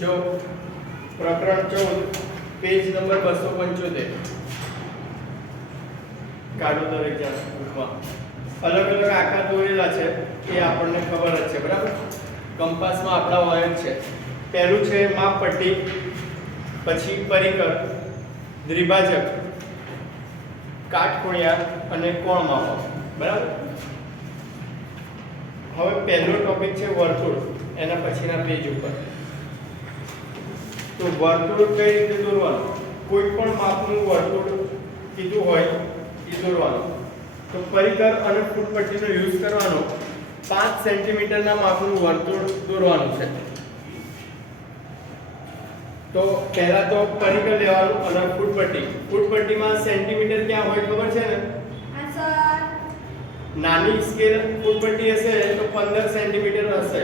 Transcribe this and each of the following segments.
જો પ્રકરણ 14 page number 275 કાઢો દરેક જણ બુકમાં અલગ અલગ આકાર દોરેલા છે એ આપણને ખબર જ છે બરાબર. કંપાસમાં આપણા હોય જ છે. પહેલું છે માપપટ્ટી, પછી પરિકર, દ્વિભાજક, કાટખૂણિયા અને કોણ માપો બરાબર. હવે પહેલો ટોપિક છે વર્તુળ, એના પછીના પેજ ઉપર. તો વર્તુળ કઈ રીતે દોરવાનું? કોઈ પણ માપનું વર્તુળ કીધું હોય એ દોરવાનું. તો પરિકર અને ફૂટપટ્ટીનો યુઝ કરવાનો. 5 સેન્ટીમીટરના માપનું વર્તુળ દોરવાનું છે. તો પહેલા તો પરિકર લેવાનું અને ફૂટપટ્ટી. ફૂટપટ્ટીમાં સેન્ટીમીટર ક્યાં હોય ખબર છે ને? હા સર. નાની સ્કેલ ફૂટપટ્ટી હશે તો 15 સેન્ટીમીટર હશે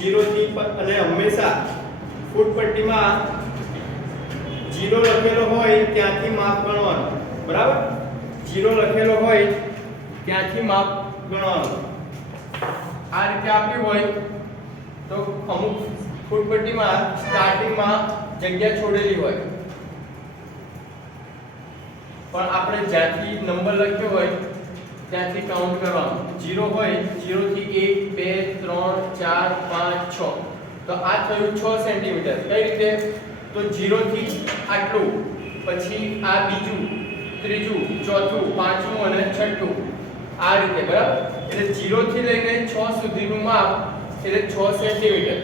0 થી. અને હંમેશા ફૂટપટ્ટીમાં 0 લખેલો હોય ત્યાંથી માપ ગણવાનું બરાબર. 0 લખેલો હોય ત્યાંથી માપ ગણવાનું. આ રીતે આપ્યું હોય તો અમુક ફૂટપટ્ટીમાં સ્ટાર્ટિંગમાં જગ્યા છોડેલી હોય, પણ આપણે જ્યાંથી નંબર લખ્યો હોય ત્યાંથી કાઉન્ટ કરવાનું. 0 હોય 0 થી 1 2 3 4 5 6. તો આ થયું 6 સેન્ટીમીટર. કઈ રીતે? તો 0 થી આટલું, પછી આ બીજું, ત્રીજું, ચોથું, પાંચમું અને છઠ્ઠું, આ રીતે બરાબર. એટલે 0 થી લઈને 6 સુધીનું માપ એટલે 6 સેન્ટીમીટર.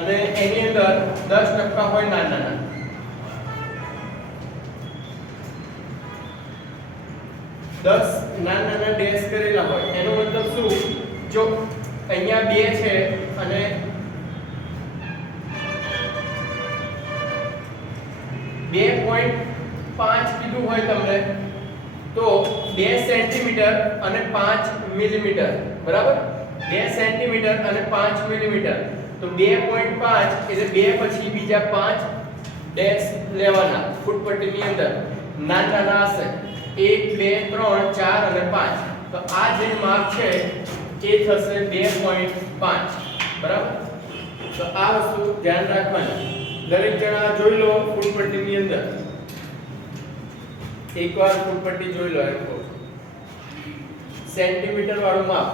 અને એની અંદર 10% હોય નાના નાના. 10 નાના નાના ડેશ કરેલા હોય. એનો મતલબ શું? જો અહીંયા 2 છે અને 2.5 કીધું હોય તમને તો 2 સેન્ટીમીટર અને 5 મિલીમીટર બરાબર. 2 સેન્ટીમીટર અને 5 મિલીમીટર. તો 2.5 એટલે 2 પછી બીજા 5 ડેશ લેવાના ફૂટપટ્ટીની અંદર. નાના નાના હશે 1 2 3 4 અને 5. તો આ જે માપ છે એ થશે 2.5 બરાબર. તો આ વસ્તુ ધ્યાન રાખવાની. દરેક જણા જોઈ લો ફૂટપટ્ટીની અંદર. એકવાર ફૂટપટ્ટી જોઈ લો એમ કહું. સેન્ટીમીટર વાળું માપ.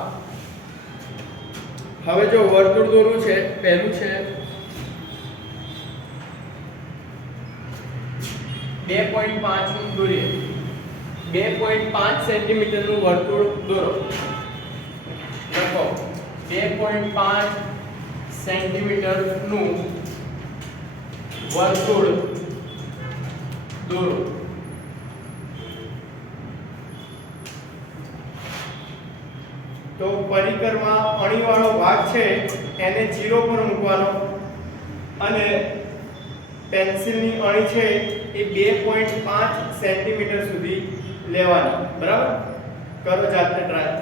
હવે જો વર્તુળ દોરવું છે, પહેલું છે 2.5 નું દોરીએ. 2.5 સેન્ટીમીટર નું વર્તુળ દોરો. લખો 2.5 સેન્ટીમીટર નું વર્તુળ દોરો. તો પરિકરમાં અણીવાળો ભાગ છે એને 0 પર મૂકવાનો અને પેન્સિલની અણી છે એ 2.5 સેન્ટીમીટર સુધી લેવાની બરાબર. કરો જાતે ટ્રાય.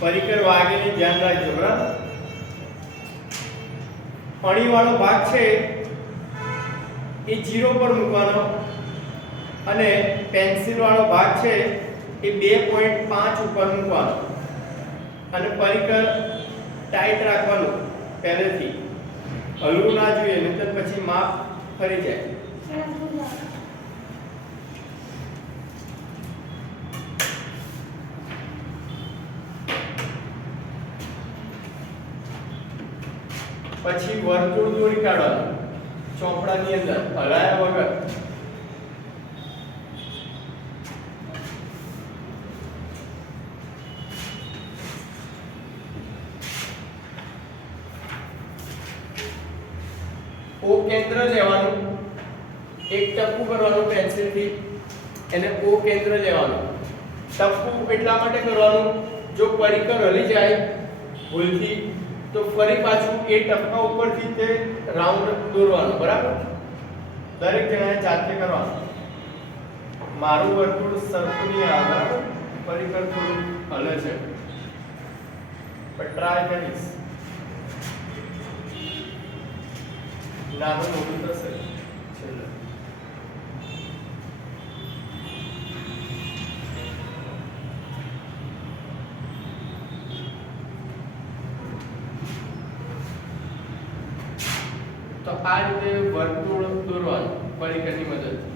પરિકર વાગીને ધ્યાન રાખજો બરાબર. અણીવાળો ભાગ છે એ 0 પર મૂકવાનો અને પેન્સિલ વાળો ભાગ છે એ 2.5 ઉપર મૂકવાનો. અને પરિકર ટાઈટ રાખવાનું પહેલેથી. હલવું ના જોઈએ નહીંતર પછી માપ ફરી જાય. પછી વર્તુળ દોરી કાઢવાનું ચોપડાની અંદર હલાયા વગર. ઓ કેન્દ્ર લેવાનું, એક ટપકું કરવાનું પેન્સિલથી, એને ઓ કેન્દ્ર લેવાનું. ટપકું એટલા માટે કરવાનું જો પરિકર હલી જાય ભૂલથી તો ફરી પાછું એ ટપકા ઉપરથી તે રાઉન્ડ દોરવાનું બરાબર. દરેક જણાએ જાતે કરવાનું. મારું વર્તુળ સરખું નહીં આવે બરાબર. પરિકર થોડું હલે છે પણ ટ્રાય કરીશ. નાનું મોટું થશે છેલ્લે. તો આ રીતે વર્તુળ દોરવાનું પરિઘની મદદથી.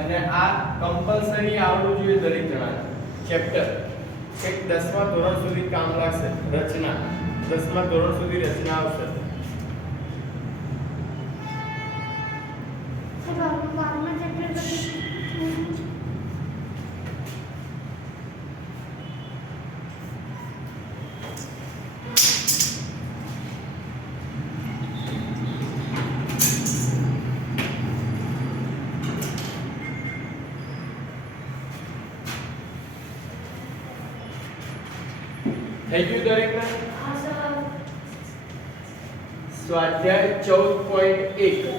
અને આ કમ્પલસરી આવડવું જોઈએ દરેક જણાને. ચેપ્ટર એક 10મા ધોરણ સુધી કામ લાગશે. રચના 10મા ધોરણ સુધી રચના આવશે. થઈ ગયું દરેકને? સ્વાધ્યાય 14.1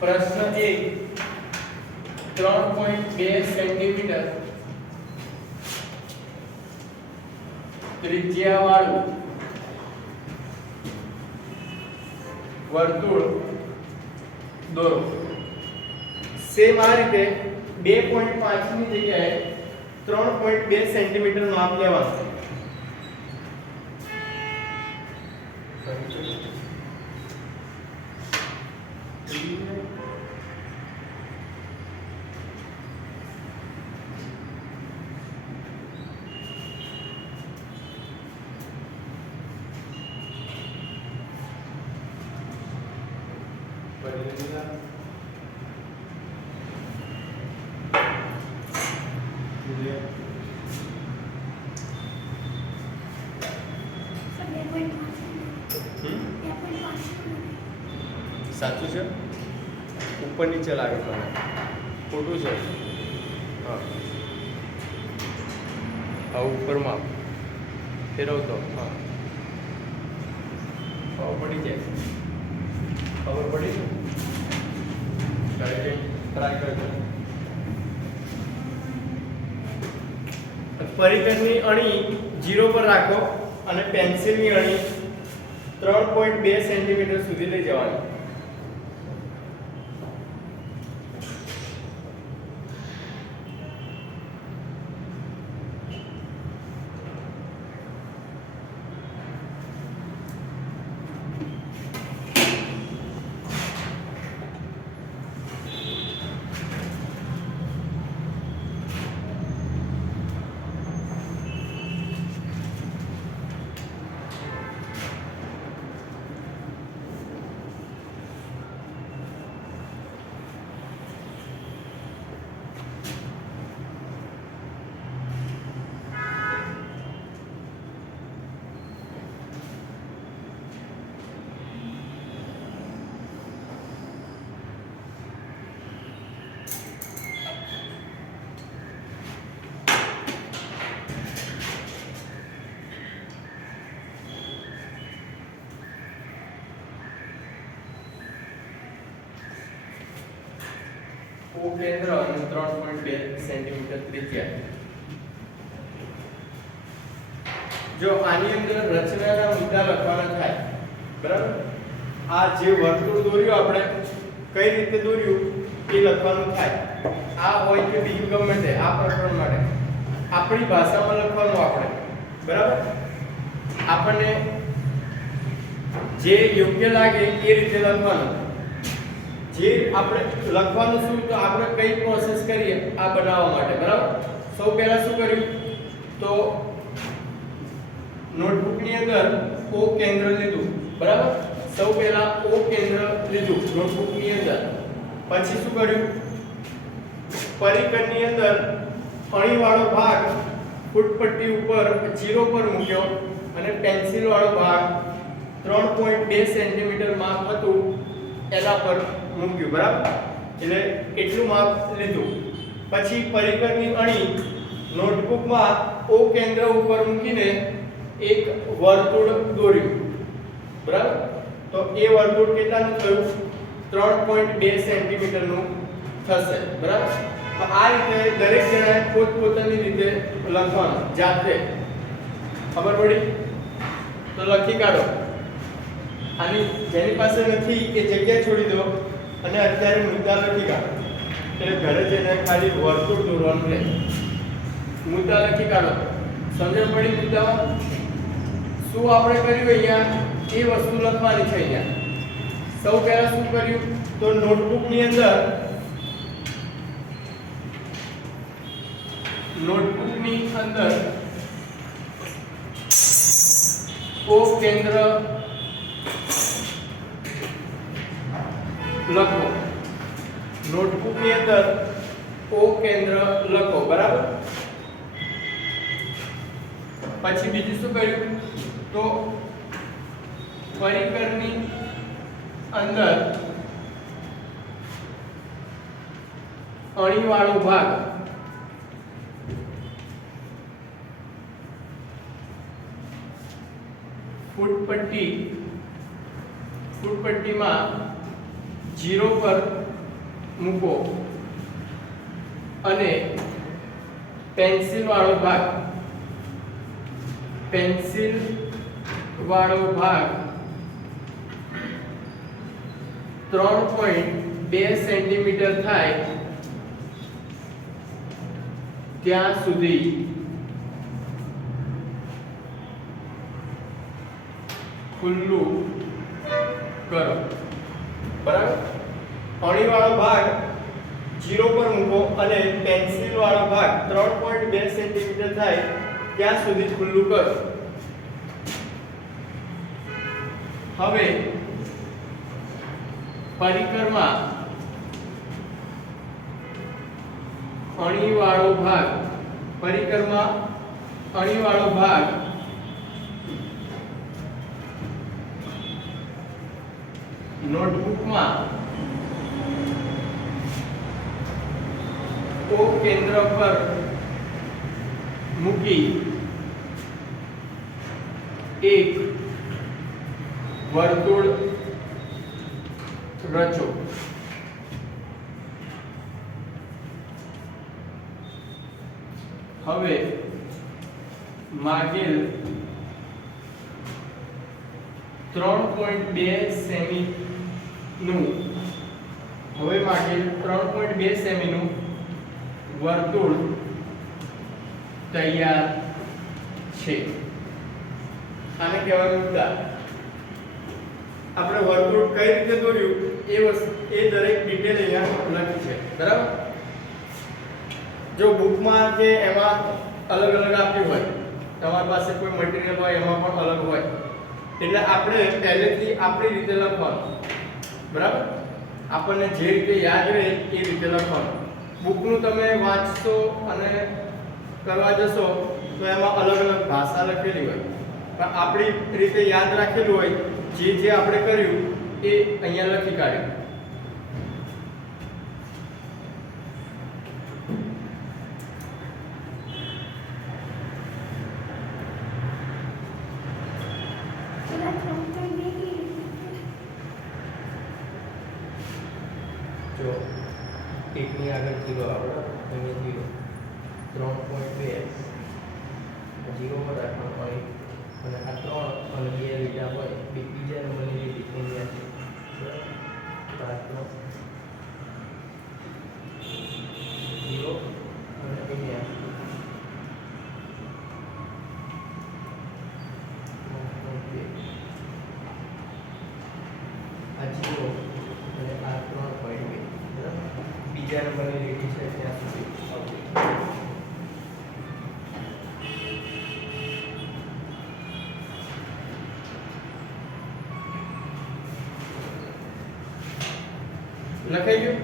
પ્રશ્ન 1 3.2 સેન્ટીમીટર ત્રિજ્યાવાળું વર્તુળ દોરો. સેમ આ રીતે 2.5 ની જગ્યાએ 3.2 સેન્ટીમીટર માપ લેવાનું. સાચું છે? ઉપર નીચે લાગે મને. ખોટું છે? હા, આ ઉપરમાં ફેરવતો. હા, ખબર પડી જાય. ખબર પડી? ટ્રાય કરજો. પરિઘની અણી 0 પર રાખો અને પેન્સિલની અણી 3.2 સેન્ટીમીટર સુધી લઈ જવાની. O કેન્દ્ર અને 3.2 સેન્ટીમીટર ત્રિજ્યા. જો આની અંદર રચનાના મુદ્દા લખવાના થાય, બરાબર? આ જે વર્તુળ દોર્યું આપણે કઈ રીતે દોર્યું એ લખવાનું થાય. આ હોય કે બીજું ગમે તે આ પ્રકરણ માટે આપણી ભાષામાં લખવાનું આપણે, બરાબર? આપણને જે યોગ્ય લાગે એ રીતે લખવાનું. જે આપણે લખવાનું શું તો આપણે કઈ પ્રોસેસ કરીએ આ બનાવવા માટે, બરાબર? સૌ પહેલા શું કર્યું તો નોટબુકની અંદર O કેન્દ્ર લીધું, બરાબર? સૌ પહેલા O કેન્દ્ર લીધું નોટબુકની અંદર. પછી શું કર્યું? પરિઘની અંદર અણીવાળો ભાગ ફૂટપટ્ટી ઉપર 0 પર મૂક્યો અને પેન્સિલ વાળો ભાગ 3.2 સેન્ટીમીટર માપ હતું એના પર મૂક્યું, બરાબર? એટલે એટલું માપ લીધું. પછી પરિઘની અણી નોટબુકમાં O કેન્દ્ર ઉપર મૂકીને એક વર્તુળ દોર્યું, બરાબર? તો એ વર્તુળ કેટલાનું થયું? 3.2 સેન્ટીમીટરનું થશે, બરાબર? તો આ રીતે દરેક જણાએ પોતપોતાની રીતે લખવાનું જાતે. ખબર પડી? તો લખી કાઢો. આની જેની પાસે નથી એ જગ્યા છોડી દો અને અત્યારે મુદ્દા લખી કાઢો. એટલે ઘરે જઈને ખાલી વર્તુળ દોરવાનું રહે. મુદ્દા લખી કાઢો. સમજણ પડી મુદ્દાઓ? શું આપણે કર્યું અહીંયા એ વસ્તુ લખવાની છે અહીંયા. સૌ પહેલા શું કર્યું તો નોટબુક ની અંદર ઓ કેન્દ્ર લખો. નોટબુક ની અંદર ઓ કેન્દ્ર લખો. બરાબર. પછી બીજું શું કર્યું તો પરિકરની અંદર અણીવાળો ભાગ ફૂટપટ્ટીમાં 0 પર મૂકો અને પેન્સિલ વાળો ભાગ 3.2 સેન્ટીમીટર થાય ત્યાં સુધી ખુલ્લું કરો. બરાબર. અણીવાળો ભાગ 0 પર મૂકો અને પેન્સિલ વાળો ભાગ 3.2 સેન્ટીમીટર થાય ત્યાં સુધી ખુલ્લું કરો. હવે પરિકરમાં અણીવાળો ભાગ નોટબુકમાં ઓ કેન્દ્ર પર મૂકી એક વર્તુળ રચો. હવે માગેલ 3.2 સેમી નું વર્તુળ તૈયાર છે. આને કહેવાય મુદ્દા. આપણે વર્તુળ કઈ રીતે દોર્યું એ દરેક ડિટેલ અહીંયા લખી છે. બરાબર. જો બુકમાં કે એમાં અલગ અલગ આપ્યું હોય, તમારી પાસે કોઈ મટીરીયલ હોય એમાં પણ અલગ હોય, એટલે આપણે પહેલેથી આપણી રીતે લખવાનું. બરાબર. આપણને જે રીતે યાદ રહે એ રીતે લખવાનું. બુકનું તમે વાંચશો અને કરવા જશો તો એમાં અલગ અલગ ભાષા લખેલી હોય, પણ આપણી રીતે યાદ રાખેલું હોય જે આપણે કર્યું એ અહીંયા લખી કાઢ્યું. જો એકની આગળ 0 આપણે અહીંયા 0 3.2 0 પર રાખવાનું હોય અને આ 3 અને 2 લીટા હોય બીજા નંબરની લીટી અહીંયા છે. બરાબર. 0 અને અહીંયા આ 0 અને આ 3.2 બીજા નંબરની લીટી છે ત્યાં સુધી આવશે. લખાઈ ગયું?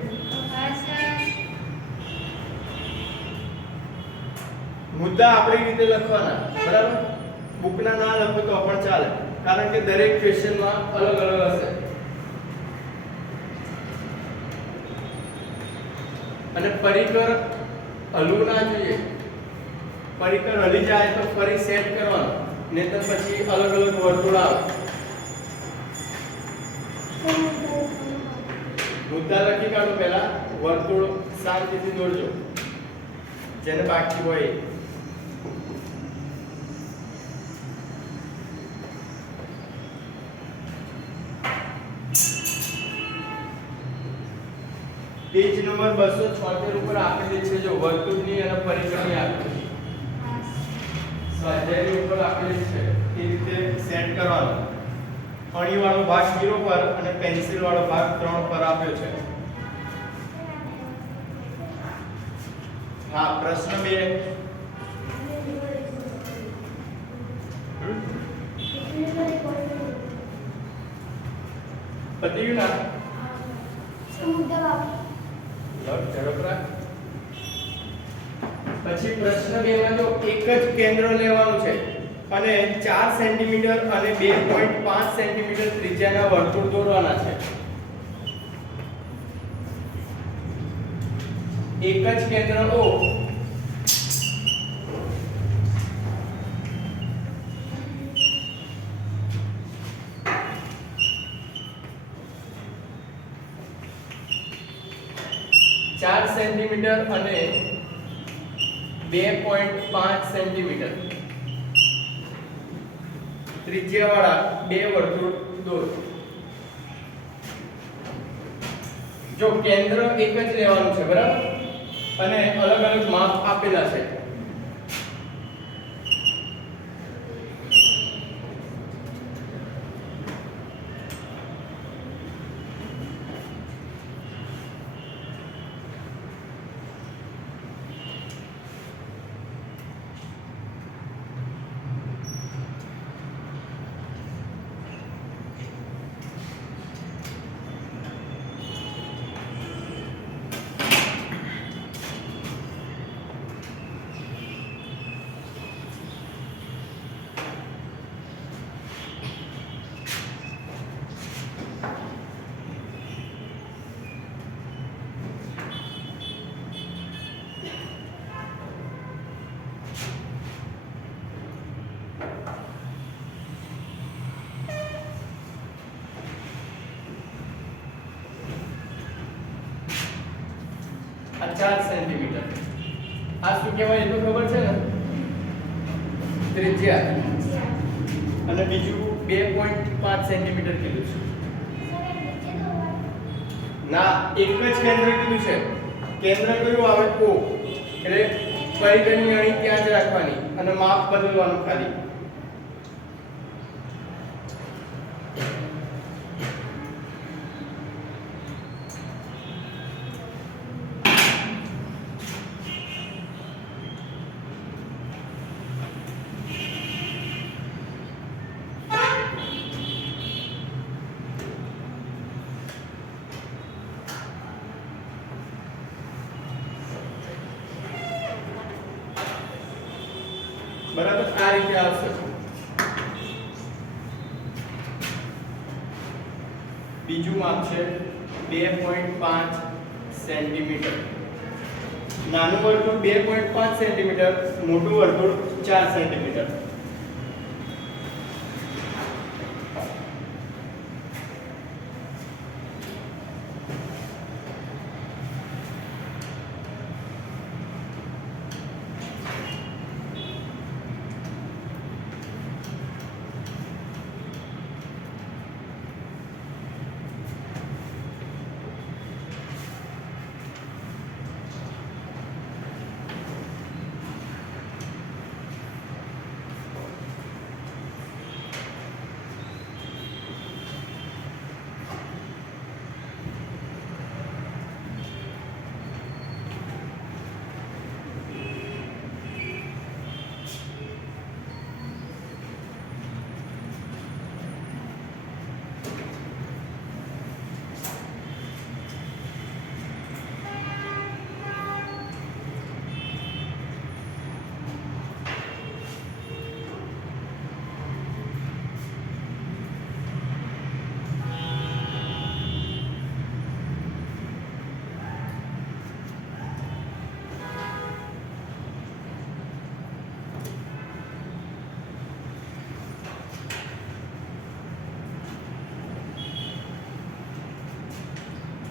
મુદ્દા આપણી રીતે લખવાના. બરાબર. બુકના ના લખો તો પણ ચાલે, કારણ કે દરેક ક્વેશ્ચનમાં અલગ અલગ હશે. અને પરિકર હલવું ના જોઈએ. પરિકર હલી જાય તો ફરી સેટ કરવાનું, નહીંતર પછી અલગ અલગ વર્તુળ આવે. મુદ્દા લખી કાઢો. પહેલા વર્તુળ શાંતિથી દોરજો, જેને બાકી હોય. પેજ નંબર 276 ઉપર આપેલી છે જો વર્તુળની અને પરિકરની આકૃતિ. સ્વાધ્યાયની ઉપર આપેલી છે એ રીતે સેટ કરવાનો. અણી વાળો ભાગ 0 પર અને પેન્સિલ વાળો ભાગ 3 પર આપ્યો છે. હા, પ્રશ્ન 2 પતી ગયું ના? ઝડપ રાખ. પછી પ્રશ્ન 2 માં જો એક જ કેન્દ્ર લેવાનું છે અને 4 સેન્ટીમીટર અને 2.5 સેન્ટીમીટર ત્રિજ્યાના વર્તુળ દોરવાના છે. એક જ કેન્દ્ર ઓ 4 સેન્ટીમીટર અને 2.5 સેન્ટીમીટર ત્રિજ્યાવાળા બે વર્તુળ દોરો. જો કેન્દ્ર એક જ લેવાનું છે, બરાબર, અને અલગ અલગ માપ આપેલા છે. આ 4 સેન્ટીમીટર. આ શું કહેવાય એ તો ખબર છે ને? ત્રિજ્યા. અને બીજું 2.5 સેન્ટીમીટર કીધું છે. ના, એક જ કેન્દ્ર કીધું છે. કેન્દ્ર કયું આવે? O. એટલે પરિઘની અણી ત્યાં જ રાખવાની અને માપ બદલવાનું ખાલી. બરાબર, આ રીતે આવશે. બીજું માપ છે 2.5 સેન્ટીમીટર. નાનું વર્તુળ 2.5 સેન્ટીમીટર, મોટું વર્તુળ 4 સેન્ટીમીટર.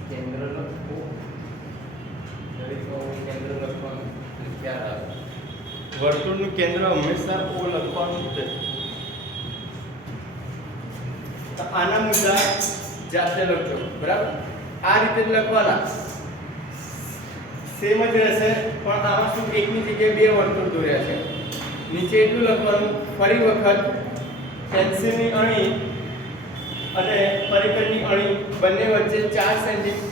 કેન્દ્ર લખો. કેન્દ્ર લખવાનું ખ્યાલ આવે. વર્તુળનું કેન્દ્ર હંમેશા O લખવાનું છે. તો આના મુદ્દા જાતે લખજો, બરાબર. આ રીતે જ લખવાના, સેમ જ રહેશે, પણ આમાં શું એકની જગ્યાએ બે વર્તુળ દોર્યા છે. નીચે એટલું લખવાનું. ફરી વખત પેન્સિલની અણી અને પરિકરની અણી બંને વચ્ચે 4 સેન્ટીમીટર,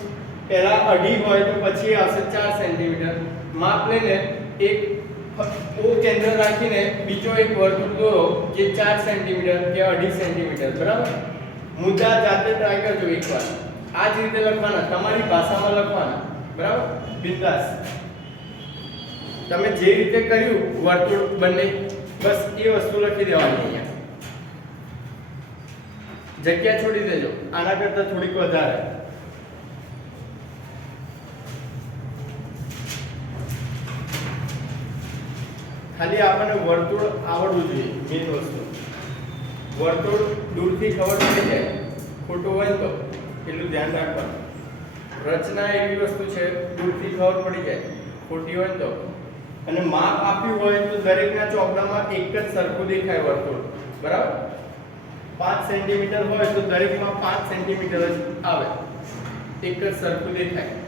પહેલા અઢી હોય તો પછી આવશે 4 સેન્ટીમીટર. માપ લઈને એક ઓ કેન્દ્ર રાખીને બીજો એક વર્તુળ દોરો જે 4 સેન્ટીમીટર કે અઢી સેન્ટીમીટર. બરાબર. મુદ્દા જાતે ટ્રાય કરજો એકવાર. આ જ રીતે લખવાના, તમારી ભાષામાં લખવાના. બરાબર. બિંદાસ તમે જે રીતે કર્યું વર્તુળ બંને, બસ એ વસ્તુ લખી દેવાની. અહીંયા જગ્યા છોડી દેજો, આના કરતા થોડીક વધારે. ખાલી આપણને વર્તુળ આવડવું જોઈએ. મેઇન વસ્તુ વર્તુળ દૂરથી ખબર પડી જાય, ખોટું હોય તો એટલું ધ્યાન રાખવાનું. રચના એવી વસ્તુ છે દૂરથી ખબર પડી જાય, ખોટી હોય તો. અને માપ આપ્યું હોય તો દરેકના ચોકડામાં એક જ સરખું દેખાય વર્તુળ. બરાબર. 5 સેન્ટીમીટર હોય તો દરેકમાં 5 સેન્ટીમીટર જ આવે, એક જ સરખું દેખાય.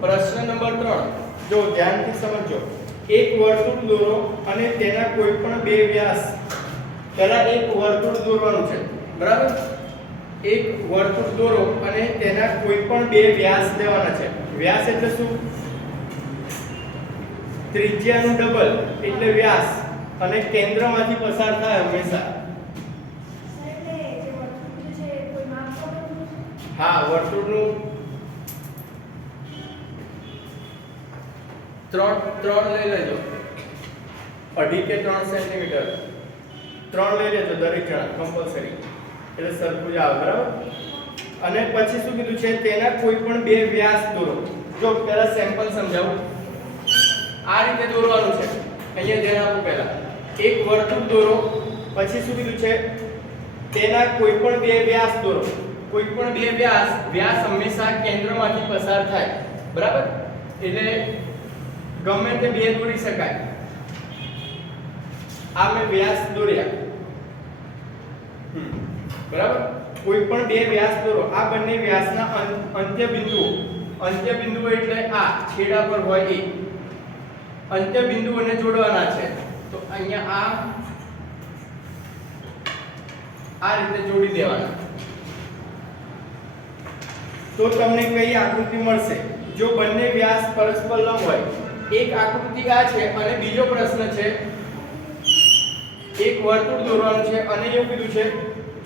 પ્રશ્ન નંબર 3 જો ધ્યાનથી સમજો. એક વર્તુળ દોરો અને તેના કોઈ પણ બે વ્યાસ. પહેલા એક વર્તુળ દોરવાનું છે. બરાબર. એક વર્તુળ દોરો અને તેના કોઈ પણ બે વ્યાસ લેવાના છે. વ્યાસ એટલે શું? ત્રિજ્યાનું ડબલ એટલે વ્યાસ, અને કેન્દ્રમાંથી પસાર થાય હંમેશા. હા, વર્તુળનું ત્રણ લઈ લેજો. અઢી કે 3 સેન્ટીમીટર 3 લઈ લેજો દરેક જણા કમ્પલસરી, એટલે સરખું જ આવે. બરાબર. અને પછી શું કીધું છે? તેના કોઈ પણ બે વ્યાસ દોરો. જો પહેલા સેમ્પલ સમજાવું. આ રીતે દોરવાનું છે. અહીંયા ધ્યાન આપો. પહેલા એક વર્તુળ દોરો, પછી શું કીધું છે? તેના કોઈ પણ બે વ્યાસ દોરો. કોઈ પણ બે વ્યાસ હંમેશા કેન્દ્રમાંથી પસાર થાય. બરાબર. એટલે ગમે તે બે દોરી શકાય. આ મેં વ્યાસ દોર્યા. બરાબર. કોઈ પણ બે વ્યાસ દોરો. આ બંને વ્યાસના અંત્ય બિંદુઓ એટલે આ છેડા પર હોય એ અંત્ય બિંદુઓને જોડવાના છે. તો અહીંયા આ રીતે જોડી દેવાના. તો તમને કઈ આકૃતિ મળશે? જો બંને વ્યાસ પરસ્પર લંબ હોય. એક આકૃતિ આ છે અને બીજો પ્રશ્ન છે એક વર્તુળ દોરવાનું છે અને એવું કીધું છે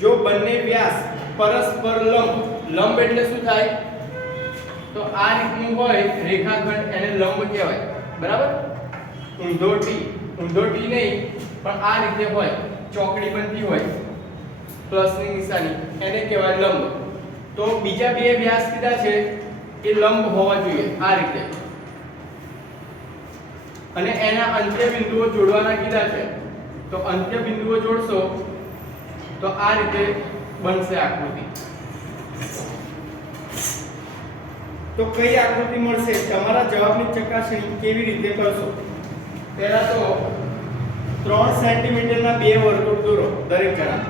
જો બંને વ્યાસ પરસ્પર લંબ એટલે શું થાય? તો આ રીતનું હોય રેખાખંડ, એને લંબ કહેવાય. બરાબર. ઊંધો ટી નહીં પણ આ રીતે હોય, ચોકડી બનતી હોય પ્લસની નિશાની, એને કહેવાય લંબ. તો બીજા બે વ્યાસ કીધા છે એ લંબ હોવા જોઈએ આ રીતે, અને એના અંત્ય બિંદુઓ જોડવાના કીધા છે. તો અંત્ય બિંદુઓ જોડશો તો આ રીતે બનશે આકૃતિ. તો કઈ આકૃતિ મળશે? તમારા જવાબની ચકાસણી કેવી રીતે કરશો? પહેલા તો 3 સેન્ટીમીટરના બે વર્તુળ દોરો. દરેક જણા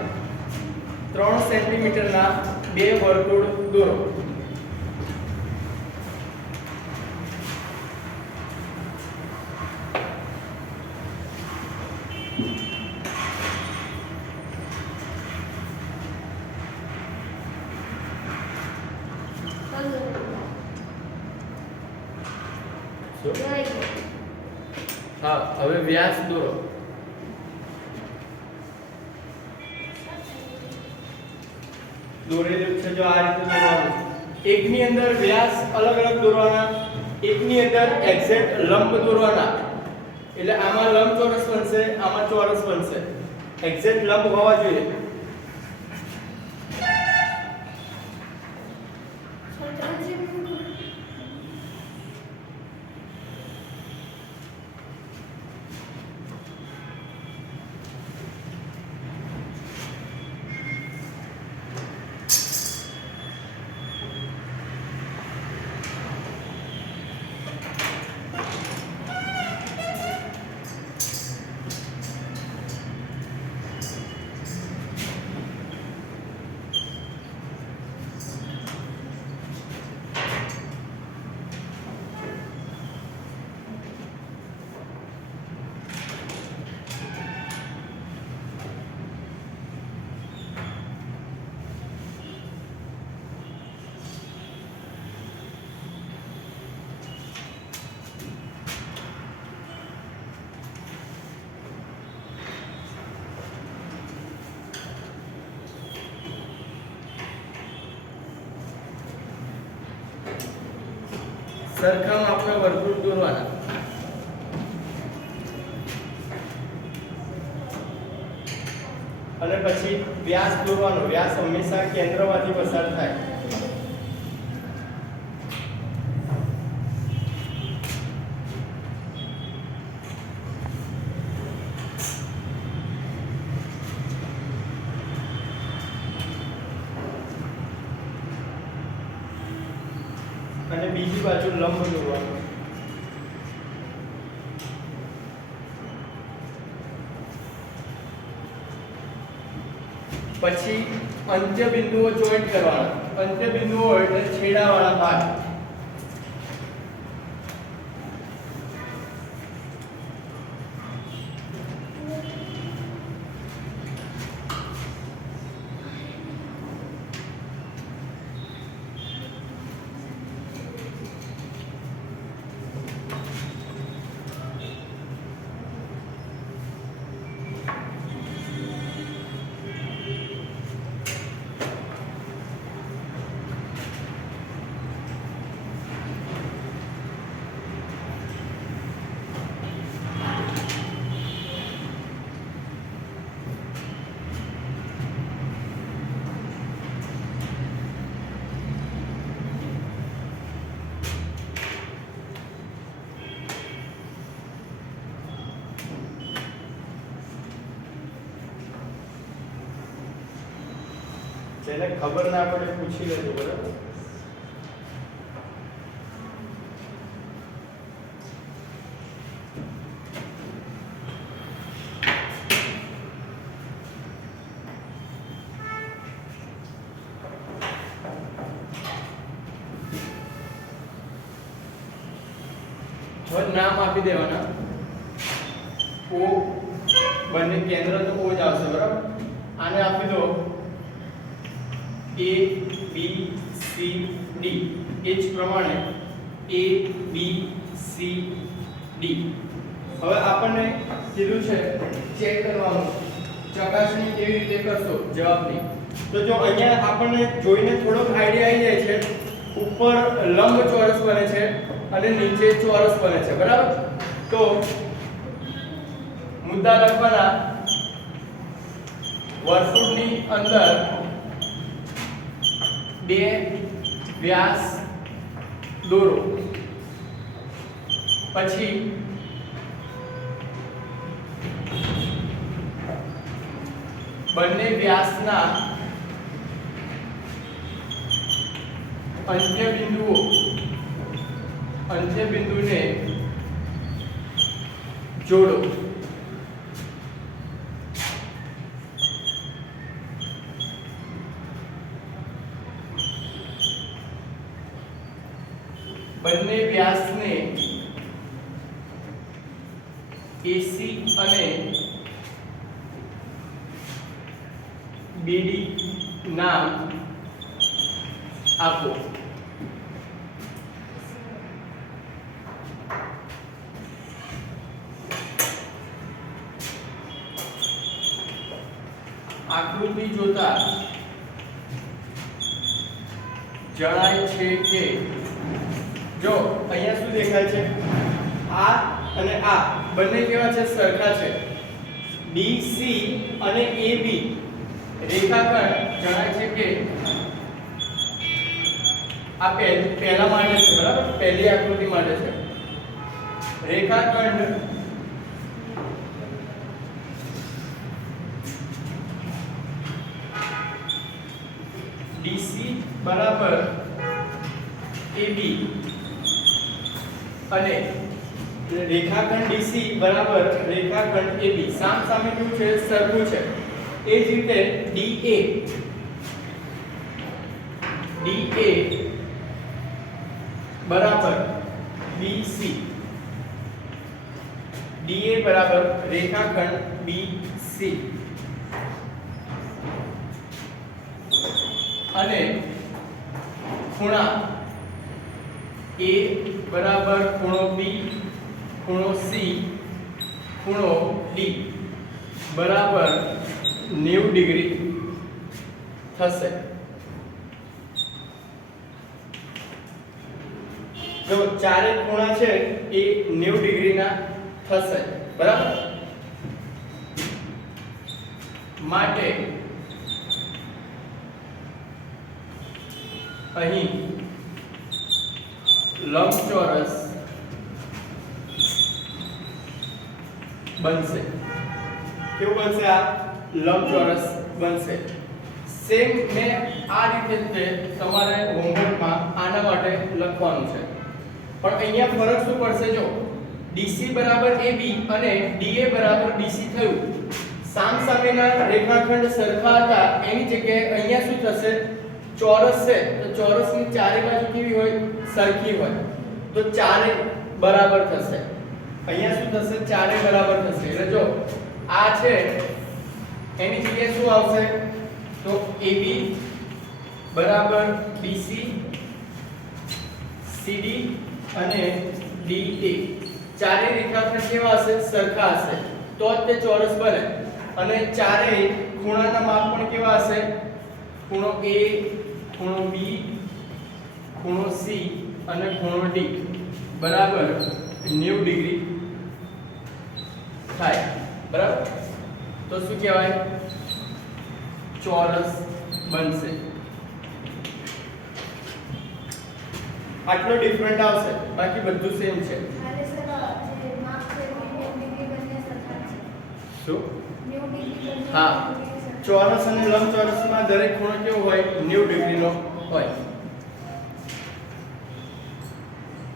3 સેન્ટીમીટરના બે વર્તુળ દોરો. હા, હવે વ્યાસ દોરો. દોરેલું છે જો આ રીતે દોરવાનું છે એકની અંદર વ્યાસ અલગ અલગ દોરવાના એકની અંદર એક્ઝેક્ટ લંબ દોરવાના એટલે આમાં લંબચોરસ બનશે આમાં ચોરસ બનશે એક્ઝેક્ટ લંબ હોવા જોઈએ સરખમ આપણે વર્તુળ દોરવાના અને પછી વ્યાસ દોરવાનો વ્યાસ હંમેશા કેન્દ્રમાંથી પસાર થાય અને બીજી બાજુ લંબ દોરવાનો પછી અંત્ય બિંદુઓ જોઈન્ટ કરવાના અંત્ય બિંદુઓ એટલે છેડાવાળા ભાગ જેને ખબર ના પડે પૂછી લેજો બરાબર હવે નામ આપી દેવાના ઓ બંને કેન્દ્ર તો ઓ જ આવશે બરાબર આને આપી દો A B C D એ જ પ્રમાણે A B C D હવે આપણને કીધું છે ચેક કરવાનું ચકાસણી કેવી રીતે કરશો જવાબની તો જો અહીંયા આપણને જોઈને થોડોક આઈડિયા આવી જાય છે ઉપર લંબચોરસ બને છે અને નીચે ચોરસ બને છે બરાબર તો મુદ્દા લખવાના વર્તુળની અંદર બે વ્યાસ દોરો પછી બંને વ્યાસના અંત્ય બિંદુને જોડો બંને વ્યાસને AC અને BD નામ આપો આકૃતિ જોતા જણાય છે કે જો અહીંયા શું દેખાય છે આ અને આ બંને કેવા છે સરખા છે BC અને AB રેખાખંડ જણાય છે કે આ પહેલા માટે છે બરાબર પહેલી આકૃતિ માટે છે રેખાખંડ DC બરાબર AB અને રેખાખંડ DC બરાબર રેખાખંડ AB સામે કેવું છે સરખું છે એ જ રીતે DA બરાબર BC DA બરાબર રેખાખંડ BC અને ખૂણા A બરાબર ખૂણો B ખૂણો C ખૂણો D બરાબર 90 ડિગ્રી થશે જો ચારે ખૂણા છે એ 90 ડિગ્રીના થશે બરાબર માટે અહીં લંબચોરસ બનશે કેવું બનશે આ લંબચોરસ બનશે સેમ મેં આ રીતે તમારે હોમવર્કમાં આના માટે લખવાનું છે પણ અહીંયા ફરક શું પડશે જો DC બરાબર AB અને DA બરાબર BC થયું સામેના રેખાખંડ સરખા હતા એની જગ્યાએ અહીંયા શું થશે ચોરસ છે તો ચોરસની ચારે બાજુ કેવી હોય સરખી હોય તો ચારે બરાબર થશે અહીંયા શું થશે ચારે બરાબર થશે એટલે જો આ છે એની જગ્યાએ શું આવશે તો AB બરાબર BC CD અને DA ચારે રેખાખંડ કેવા હશે સરખા હશે તો જ તે ચોરસ બને અને ચારે ખૂણાના માપ પણ કેવા હશે ખૂણો A ખૂણો B ખૂણો C અને ખૂણો D બરાબર 90 ડિગ્રી થાય બરાબર તો શું કહેવાય ચોરસ બનશે આટલો ડિફરન્ટ આવશે બાકી બધું સેમ છે શું હા ચોરસ અને લંબચોરસમાં દરેક ખૂણો કેવો હોય 90 ડિગ્રીનો હોય